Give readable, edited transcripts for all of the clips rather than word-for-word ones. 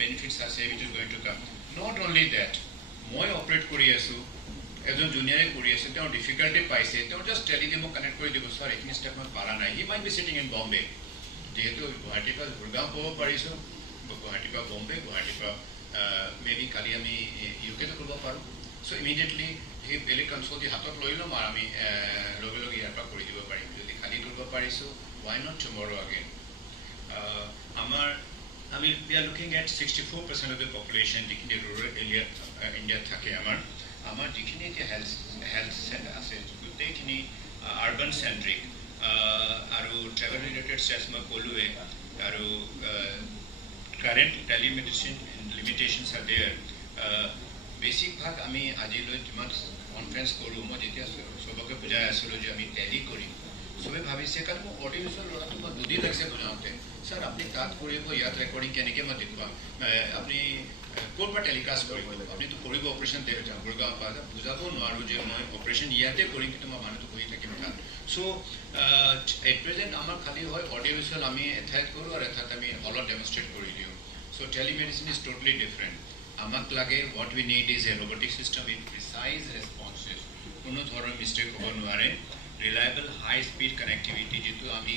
benefits আছে which is going to come. Not only that, মই operate কৰি আছো এজন জুনিয়ৰে কৰি আছে তেওঁ ডিফিকাল্টি পাইছে তেওঁ জাষ্ট টেলি দিব কানেক্ট কৰি দিব স্যাৰ এইখিনি ষ্টেপ মই পাৰা নাই he might be sitting in Bombay যেহেতু গুৱাহাটীৰ পৰা গুৰগাঁও পাব পাৰিছো গুৱাহাটীৰ পৰা বম্বে গুৱাহাটীৰ পৰা মেবি কালি আমি ইউকেটো কৰিব পাৰোঁ সো ইমিডিয়েটলি সেই বেলেগ কনচাল্টি হাতত লৈ ল'ম আৰু আমি লগে লগে ইয়াৰ পৰা কৰি দিব পাৰিম যদি খালি কৰিব পাৰিছোঁ why not tomorrow again we are looking at 64% of the population in the rural area India থাকে আমাৰ যিখিনি এতিয়া হেল্থ সেন্টাৰ আছে গোটেইখিনি আৰবান সেন্ট্ৰিক আৰু ট্ৰেভেল ৰিলেটেড ষ্টেটছ মই ক'লোৱে আৰু current telemedicine limitations are there বেছিভাগ আমি আজিলৈ যিমান কনফাৰেন্স কৰোঁ মই যেতিয়া সবকে বুজাই আছিলোঁ যে আমি টেলি কৰিম সবে ভাবিছে কাৰণ মই অডিঅ'ভিজুৱেল ল'ৰাটো মই দুদিন লাগিছে বুজাওঁতে স্যাৰ আপুনি তাত কৰিব ইয়াত ৰেকৰ্ডিং কেনেকৈ মই দেখুৱাম আপুনি ক'ৰ পৰা টেলিকাষ্ট কৰিব আপুনিতো কৰিব অপাৰেশ্যন গুৰগাঁও পৰা বুজাব নোৱাৰোঁ যে মই অপাৰেশ্যন ইয়াতে কৰিম কিন্তু মই মানুহটো কৰি থাকিম তাত চ' এট প্ৰেজেণ্ট আমাৰ খালী হয় অডিঅ'ভিজুৱেল আমি এঠাইত কৰোঁ আৰু এঠাইত আমি হলত ডেমনষ্ট্ৰেট কৰি দিওঁ so' telemedicine is totally different আমাক লাগে what we need is a robotic system with precise responses কোনো ধৰণৰ মিষ্টেক হ'ব নোৱাৰে ৰিলায়েবল হাই স্পীড কানেক্টিভিটি যিটো আমি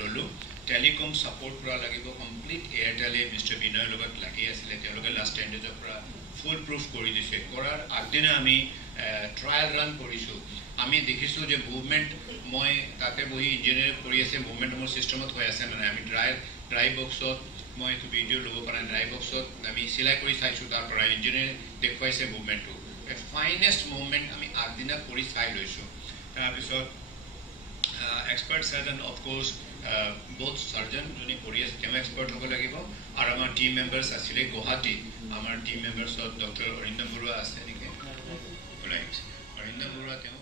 ল'লোঁ টেলিকম ছাপোৰ্ট কৰা লাগিব কমপ্লিট এয়াৰটেলে মিষ্টাৰ বিনয়ৰ লগত লাগি আছিলে তেওঁলোকে লাষ্ট 10 ডেজৰ পৰা ফুল প্ৰুফ কৰি দিছে কৰাৰ আগদিনা আমি ট্ৰায়েল ৰান কৰিছোঁ আমি দেখিছোঁ যে মুভমেণ্ট মই তাতে বহি ইঞ্জিনিয়াৰ কৰি আছে মুভমেণ্ট মোৰ ছিষ্টেমত হৈ আছে নে নাই আমি ড্ৰাই বক্সত মই এইটো ভিডিঅ' ল'ব পৰা ড্ৰাই বক্সত আমি চিলাই কৰি চাইছোঁ তাৰ পৰা ইঞ্জিনিয়াৰ দেখুৱাইছে মুভমেণ্টটো ফাইনেষ্ট মুভমেণ্ট আমি আগদিনা কৰি চাই লৈছোঁ তাৰপিছত expert surgeon of course both surgeon joni kori ase temo expert hobo lagibo ar amar team members asile Guwahati amar team members of Dr. Arindam Barua ase niki right Arindam Barua temo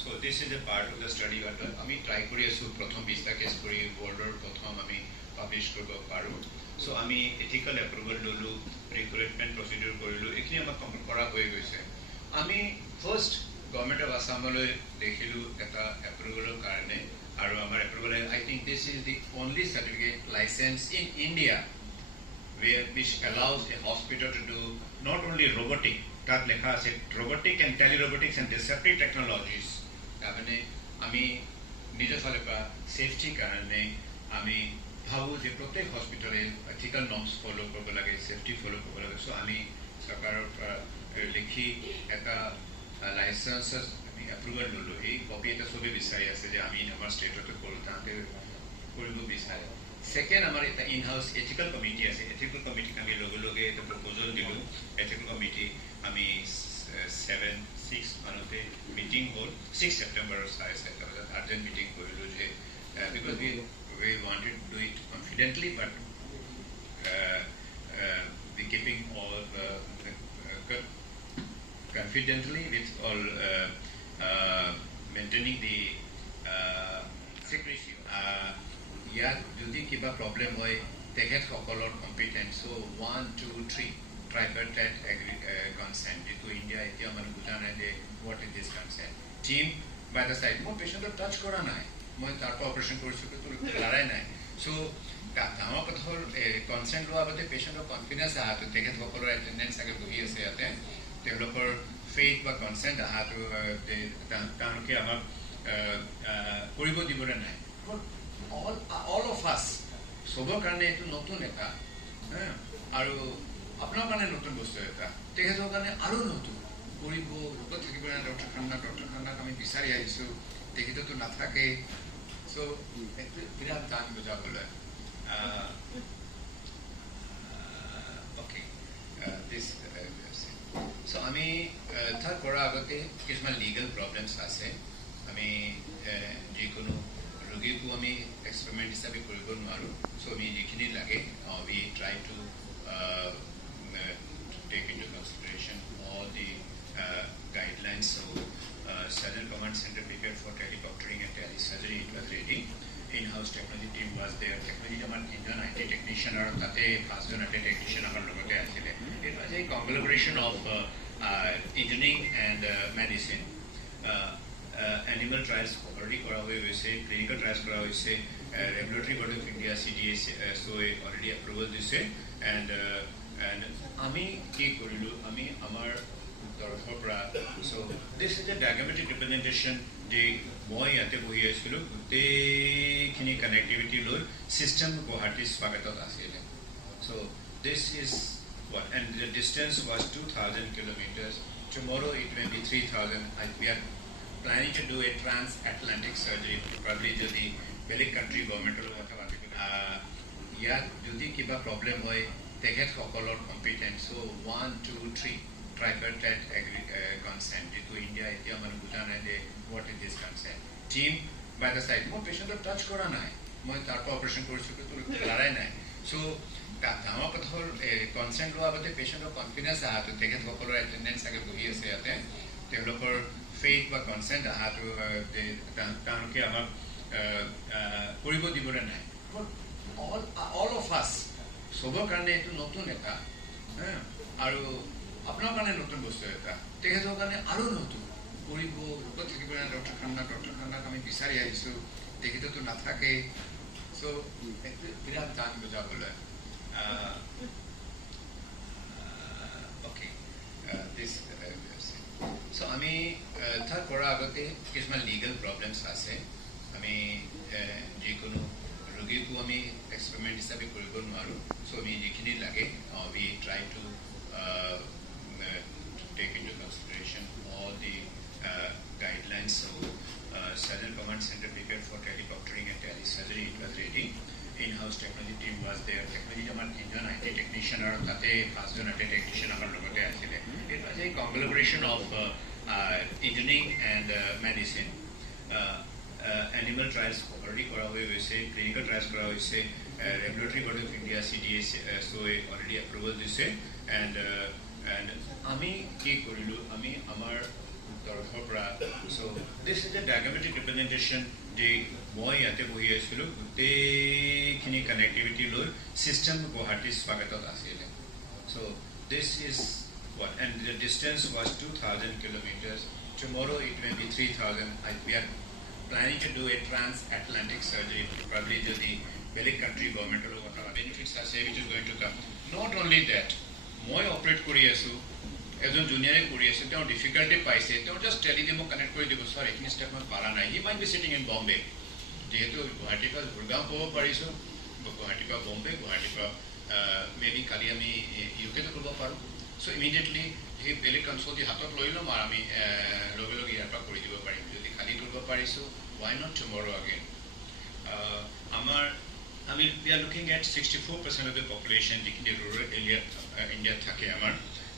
so this is a part of the study but ami try kori asu prothom 20 ta case kori world or prothom ami publish koribo paru so ami ethical approval lolu recruitment procedure korilu ekini amar complete kora hoye goise ami first government of Assam loi dekhilu eta approval karone আৰু আমাৰ approval I think this is the only certificate license in India which allows a hospital to do not only robotic তাত লেখা আছে robotic and telerobotics and disruptive technologies তাৰমানে আমি নিজৰ ফালৰ পৰা সেফটি কাৰণে আমি ভাবো যে প্ৰত্যেক হস্পিটালে এথিক্যাল নৰ্মছ ফলো কৰিব লাগে সেফটি ফলো কৰিব লাগে সো আমি চৰকাৰৰ পৰা লিখি এটা licence approval lolo ei copy eta sobe bisari ase je ami amar state ote koru tante koribo bisare second amar eta in house ethical committee ase ethical committee kami logo loge eta proposal dilu ethical committee ami 7-6 manote meeting hol 6 September sai urgent meeting korilu je because we wanted to do it confidently but we keeping all confidently with all maintaining the secrecy ইয়াত যদি কিবা problem হয় তেখেতসকলৰ competence so 1 2 3 tripartite consent যিটো India এতিয়া মানে বুজা নাই যে what is this consent team by the side মই পেশেন্টক টাচ কৰা নাই মই তাৰ পৰা অপাৰেশ্যন কৰিছোঁ কিন্তু লৰাই নাই সো ডাঙৰ কথা হ'ল কনসেন্ট লোৱাৰ আগতে পেশেন্টৰ কনফিডেন্স আহাটো তেখেতসকলৰ এটেণ্ডেন্স আগে বহি আছে ইয়াতে তেওঁলোকৰ faith বা consent আহাটো তেওঁলোকে আমাক কৰিব দিবলৈ নাই all of us সবৰ কাৰণে এইটো নতুন এটা আৰু আপোনাৰ কাৰণে নতুন বস্তু এটা তেখেতৰ কাৰণে আৰু নতুন কৰিব ৰোগত থাকিব না ডক্টৰ খান্নাক আমি বিচাৰি আহিছোঁ তেখেততো নাথাকে চ' এইটো বিৰাট টান বুজাবলৈ অ'কে দিছ So আমি তার করা আগতে কিছুমান লিগাল প্রবলেমস আছে আমি যিকোনো রোগীকো আমি এক্সপেরিমেন্ট হিসাবে কৰিব নোৱাৰো সো আমি যিখিনি লাগে we try to take into consideration all the guidelines so Surgeon Command Center prepared for telecoptering and telesurgery it was ready in-house technology team was there technology আমার তিনজন IT technician আর তাতে পাঁচজন IT technician আমার লগতে আছিল it was a conglomeration of engineering and medicine animal trials already kora hoye hoise clinical trials kora hoise Regulatory Body of India CDA SOA already approval দিছে and আমি কি কৰিলো আমি আমাৰ তৰফৰ পৰা so this is a diagrammatic representation যে মই ইয়াতে বহি আছিলো গোটেইখিনি কানেক্টিভিটি লৈ system গুৱাহাটী স্বাগতত আছিল so this is what and the distance was 2,000 kilometers tomorrow it may be 3,000 we are planning to do a transatlantic surgery probably যদি বেলেগ country government কথা পাতিব ইয়াত যদি কিবা problem হয় তেখেতসকলৰ competence so 1 2 3 tripartite consent to India এতিয়া মানে বুজা নাই যে what is this consent team by the side মই পেশেন্টক টাচ কৰা নাই মই তাৰ পৰা অপাৰেশ্যন কৰিছো কিন্তু লৰাই নাই so আমাৰ কথা হ'ল কনসেন্ট লোৱা আগতে পেশেন্টৰ কনফিডেন্স আহাটো তেখেতসকলৰ এটেন্ডেন্স আগে বহি আছে ইয়াতে তেওঁলোকৰ ফেইথ বা কনসেন্ট আহাটো তেওঁলোকে আমাক কৰিব দিবলৈ নাই all of us সবৰ কাৰণে এইটো নতুন এটা আৰু আপোনাৰ কাৰণে নতুন বস্তু এটা তেখেতৰ কাৰণে আৰু নতুন কৰিব লগত থাকিব না ডক্টৰ খান্নাক আমি বিচাৰি আহিছো তেখেততো নাথাকে so বিৰাট টান বুজাবলৈ okay this so আমি তাৰ পৰা আগতে কিছুমান লিগেল প্ৰবলেমছ আছে আমি যিকোনো ৰোগীকো আমি এক্সপেৰিমেণ্ট হিচাপে কৰিব নোৱাৰো so আমি যিখিনি লাগে we try to take into consideration all the guidelines so Surgeon Command Center prepared for telecoptering and telesurgery it was ready in-house technology team was there technology amar tinjon IT technician aru tate pasjon IT technician amar logote asile it was a conglomeration of engineering and medicine animal trials already kora hoye hoise clinical trials kora hoise Regulatory Body of India CDA SOA already approval dise and আমি কি কৰিলো আমি আমাৰ তৰফৰ পৰা so this is a diagrammatic representation যে মই ইয়াতে বহি আছিলো গোটেইখিনি কানেক্টিভিটি লৈ system গুৱাহাটী স্বাগতত আছিল so this is what and the distance was 2,000 kilometers tomorrow it may be 3,000 we are planning to do a transatlantic surgery probably যদি বেলেগ country government কথা benefits আছে which is going to come not only that মই operate কৰি আছো এজন জুনিয়ৰে কৰি আছে তেওঁ ডিফিকাল্টি পাইছে তেওঁ জাস্ট টেলিগ্ৰামক কানেক্ট কৰি দিব স্যাৰ এইখিনি ষ্টেপ মই পাৰা নাই he might be sitting in Bombay যেহেতু গুৱাহাটীৰ পৰা গুৰগাঁও পাব পাৰিছো গুৱাহাটীৰ পৰা বম্বে গুৱাহাটীৰ পৰা মেবি কালি আমি ইউকেটো কৰিব পাৰোঁ সো ইমিডিয়েটলি সেই বেলেগ কনচাল্টি হাতত লৈ ল'ম আৰু আমি লগে লগে ইয়াৰ পৰা কৰি দিব পাৰিম যদি কালি কৰিব পাৰিছো why not tomorrow again আমাৰ we are looking at 64% of the population in the rural area India থাকে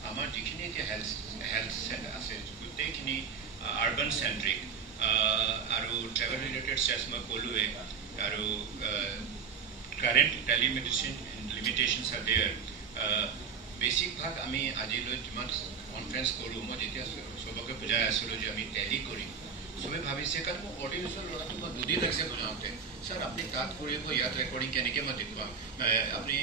আমাৰ যিখিনি এতিয়া হেলথ সেন্টাৰ আছে গোটেইখিনি আৰবান সেন্ট্ৰিক আৰু ট্ৰেভেল ৰিলেটেড ষ্টেটছ মই ক'লোৱে আৰু current telemedicine limitations are there basic ভাগ আমি আজিলৈ যিমান কনফাৰেন্স কৰোঁ মই যেতিয়া সবকে বুজাই আছিলো যে আমি টেলি কৰিম সবে ভাবিছে কাৰণ মই অডিঅ'ভিজুৱেল ল'ৰাটো মই দুদিন লাগিছে বুজাওঁতে স্যাৰ আপুনি তাত কৰিব ইয়াত ৰেকৰ্ডিং কেনেকৈ মই দেখুৱাম আপুনি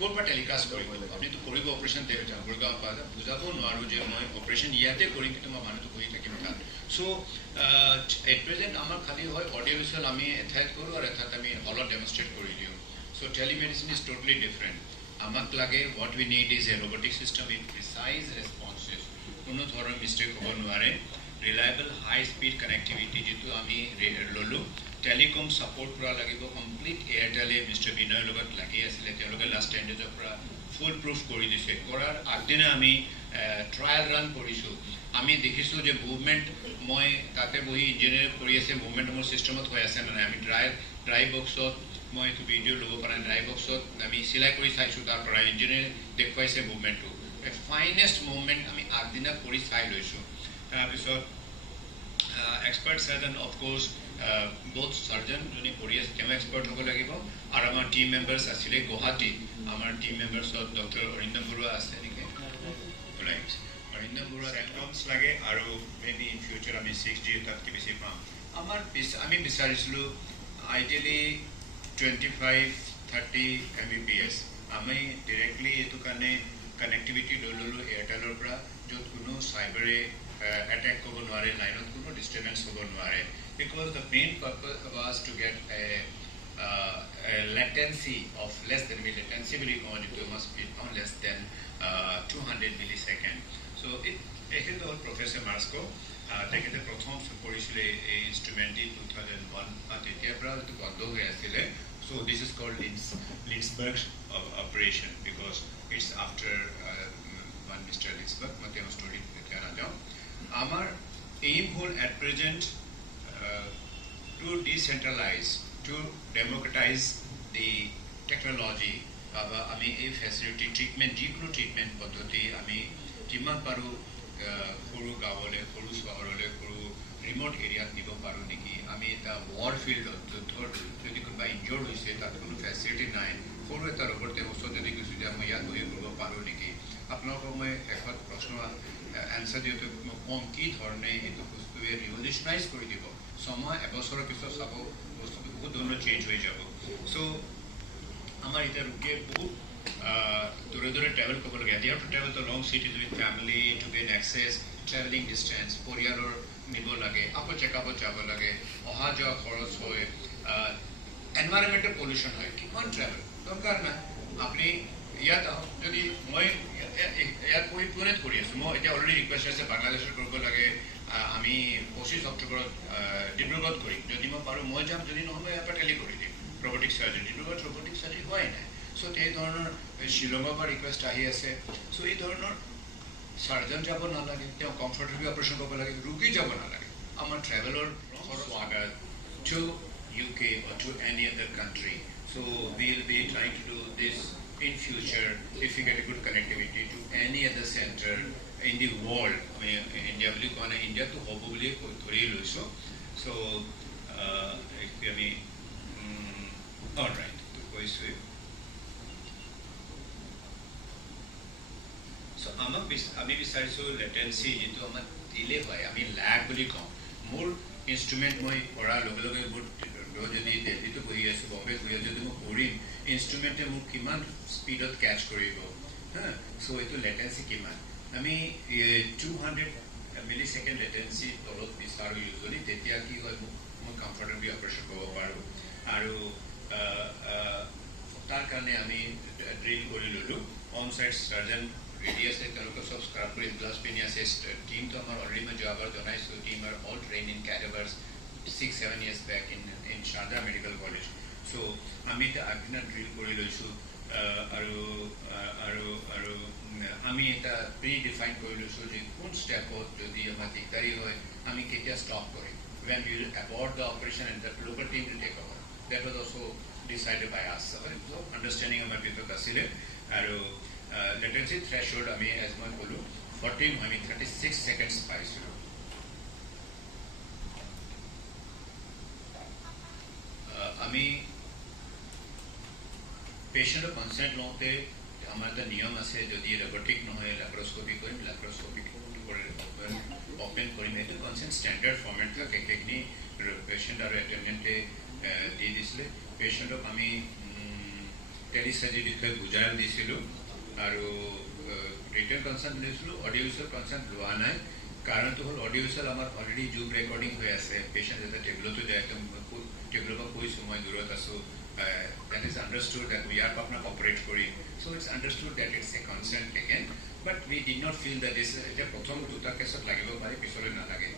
ক'ৰ পৰা টেলিকাষ্ট কৰিব আপুনিতো কৰিব অপাৰেশ্যন গুৰগাঁও পৰা বুজাব নোৱাৰোঁ যে মই অপাৰেশ্যন ইয়াতে কৰিম কিন্তু মই মানুহটো কৰি থাকিম তাত চ' এট প্ৰেজেণ্ট আমাৰ খালী হয় অডিঅ'ভিজুৱেল আমি এঠাইত কৰোঁ আৰু এঠাইত আমি হলত ডেমনষ্ট্ৰেট কৰি দিওঁ so' telemedicine is totally different আমাক লাগে what we need is a robotic system with precise responses কোনো ধৰণৰ মিষ্টেক হ'ব নোৱাৰে ৰিলায়েবল হাই স্পীড কানেক্টিভিটি যিটো আমি ল'লোঁ টেলিকম ছাপোৰ্ট কৰা লাগিব কমপ্লিট এয়াৰটেলে মিষ্টাৰ বিনয়ৰ লগত লাগি আছিলে তেওঁলোকে লাষ্ট 10 ডেজৰ পৰা ফুল প্ৰুফ কৰি দিছে কৰাৰ আগদিনা আমি ট্ৰায়েল ৰান কৰিছোঁ আমি দেখিছোঁ যে মুভমেণ্ট মই তাতে বহি ইঞ্জিনিয়াৰ কৰি আছে মুভমেণ্ট মোৰ ছিষ্টেমত হৈ আছে নে নাই আমি ড্ৰাই বক্সত মই এইটো ভিডিঅ' ল'ব পৰা ড্ৰাই বক্সত আমি চিলাই কৰি চাইছোঁ তাৰ পৰা ইঞ্জিনিয়াৰ দেখুৱাইছে মুভমেণ্টটো ফাইনেষ্ট মুভমেণ্ট আমি আগদিনা কৰি চাই লৈছোঁ তাৰপিছত expert surgeon of course both surgeon joni kori ase kema expert hobo lagibo ar amar team members asile Guwahati amar team members of Dr. Arindam Barua ase nike right Arindam Barua platforms lage aru maybe in future ami 6G tak ki beshi pam amar ami bisarisilu ideally 25-30 Mbps ami directly etu kane connectivity lolu Airtel or pra jot kuno cyber attack hobo nware line of kuno disturbance hobo nware because the main purpose was to get a latency of less than latency বুলি কওঁ যিটো must be less than 200 millisecond. So এখেত হ'ল professor মাৰ্স্কো তেখেতে প্ৰথম কৰিছিলে এই ইনষ্ট্ৰুমেণ্টটি 2001 তেতিয়াৰ পৰা এইটো বন্ধ হৈ আছিলে. So this is called Lindbergh operation because it's after one Mr. Lindbergh. মই তেওঁৰ ষ্টৰি এতিয়া নাযাওঁ. আমাৰ aim হ'ল at present to decentralize, to democratize the technology. আমি এই ফেচিলিটি ট্ৰিটমেণ্ট যিকোনো ট্ৰিটমেণ্ট পদ্ধতি আমি যিমান পাৰোঁ সৰু গাঁৱলৈ সৰু চহৰলৈ সৰু ৰিমট এৰিয়াত দিব পাৰোঁ নেকি. আমি এটা ৱাৰ ফিল্ডত যুদ্ধৰ যদি কোনোবা ইনজৰ্ড হৈছে তাত কোনো ফেচিলিটি নাই, সৰু এটা ৰবট তেওঁ ওচৰত যদি কৈছোঁ যে মই ইয়াত বহি কৰিব পাৰোঁ নেকি. আপোনালোকক মই শেষত প্ৰশ্ন এনচাৰ যিহেতু মই কম কি ধৰণে এইটো বস্তুৱে ৰিভলিউচনাইজ কৰি দিব. ছমাহ এবছৰৰ পিছত চাব বস্তুটো বহুত ধৰণৰ চেঞ্জ হৈ যাব. চ' আমাৰ এতিয়া ৰোগীয়ে বহুত দূৰে দূৰে ট্ৰেভেল কৰিব লাগে. they have to travel to long cities with family to gain access, traveling distance, পৰিয়ালৰ নিব লাগে, আকৌ চেকআপত যাব লাগে, অহা যোৱা খৰচ হয়, এনভাইৰনমেণ্টেল পলিউশ্যন হয়, কিমান ট্ৰেভেল দৰকাৰ নাই. আপুনি ইয়াত যদি মই ইয়াত পঢ়ি পুনেত কৰি আছোঁ, মই এতিয়া অলৰেডি ৰিকুৱেষ্ট আছে বাংলাদেশত কৰিব লাগে. আমি 25 অক্টোবৰত ডিব্ৰুগড়ত কৰিম, যদি মই পাৰোঁ মই যাম, যদি নহয় মই ইয়াৰ পৰা টেলি কৰি দিম ৰবটিক চাৰ্জাৰী. ডিব্ৰুগড়ত ৰবটিক চাৰ্জাৰী হোৱাই নাই. চ' এই ধৰণৰ শ্বিলঙৰ পৰা ৰিকুৱেষ্ট আহি আছে. চ' এই ধৰণৰ চাৰ্জন যাব নালাগে, তেওঁ কমফৰ্টেবলি অপাৰেশ্যন কৰিব লাগে, ৰোগী যাব নালাগে. আমাৰ ট্ৰেভেলৰ স্বাগত to UK or to any other country. So we'll be trying to do this in future if we get a good connectivity to any other center in the world. I mean, India বুলি কোৱা নাই, ইণ্ডিয়াটো হ'ব বুলি ধৰি লৈছোঁ. So আমি all right to কৈছোঁ. So আমি বিচাৰিছোঁ লেটেঞ্চি যিটো আমাৰ ডিলে হয়, আমি লেগ বুলি কওঁ. মোৰ ইনষ্ট্ৰুমেণ্ট মই কৰাৰ লগে লগে মোৰ যদি দিল্লীটো বহি আছোঁ, বম্বে বহি আছোঁ, যদি মই কৰিম ইনষ্ট্ৰুমেণ্টে মোক কিমান স্পীডত কেচ কৰিব. চ' এইটো লেটেঞ্চি কিমান আমি 200 মিলিছেকেণ্ড লেটেঞ্চি তলত বিচাৰোঁ ইউজুৱেলি. তেতিয়া কি হয় মই কমফৰ্টেবলি অপাৰেশ্যন কৰিব পাৰোঁ. আৰু তাৰ কাৰণে আমি ড্ৰিল কৰি ল'লোঁ. অন চাইড চাৰ্জন ৰেডি আছে, তেওঁলোকে চব স্ক্ৰাব কৰি গ্লাছ পিন্ধি আছে. টিমটো আমাৰ অলৰেডি মই যোৱাবাৰ জনাইছোঁ, team are all train in cadavers 6-7 years back in Sharda Medical College. So আমি এটা আগদিনা ড্ৰিল কৰি লৈছোঁ. আৰু আমি এটা প্ৰি ডিফাইন কৰি লৈছোঁ যে কোন ষ্টেপত যদি আমাৰ দিগদাৰী হয় আমি কেতিয়া ষ্টপ কৰিম. when we will abort the operation and the local team will take over. That was also decided by us. So understanding আমাৰ ভিতৰত আছিলে. আৰু latency threshold আমি as মই ক'লোঁ 14 আমি 36 seconds পাইছিলোঁ. আমি পেশেণ্টৰ কনচেণ্ট লওঁতে আমাৰ এটা নিয়ম আছে, যদি ৰবটিক নহয় লেপ্ৰস্কপি কৰিম, লেপ্ৰস্কপি অপেন কৰিম, সেইটো কনচেণ্ট ষ্টেণ্ডাৰ্ড ফৰ্মেট থাকে, সেইখিনি পেশেণ্ট আৰু এটেণ্ডেণ্টে দি দিছিলে. পেশেণ্টক আমি টেলিচাৰ্জাৰীৰ বিষয়ে বুজাই দিছিলোঁ আৰু ৰিটেন কনচাৰ্ট লৈছিলোঁ. অডিঅ' ভিজুৱেল কনচাৰ্ট লোৱা নাই, কাৰণটো হ'ল অডিঅ' ভিজুৱেল আমাৰ অলৰেডি জুম ৰেকৰ্ডিং হৈ আছে. পেশেণ্ট যেতিয়া টেবুলতো যায়, টেবুলৰ পৰা কৈছোঁ মই দূৰত আছোঁ, that is understood that we are partner operate কৰিম. So it's understood that it's a consent taken, but we did not feel that this এতিয়া প্ৰথম দুটা কেছত লাগিব পাৰে, পিছলৈ নালাগে.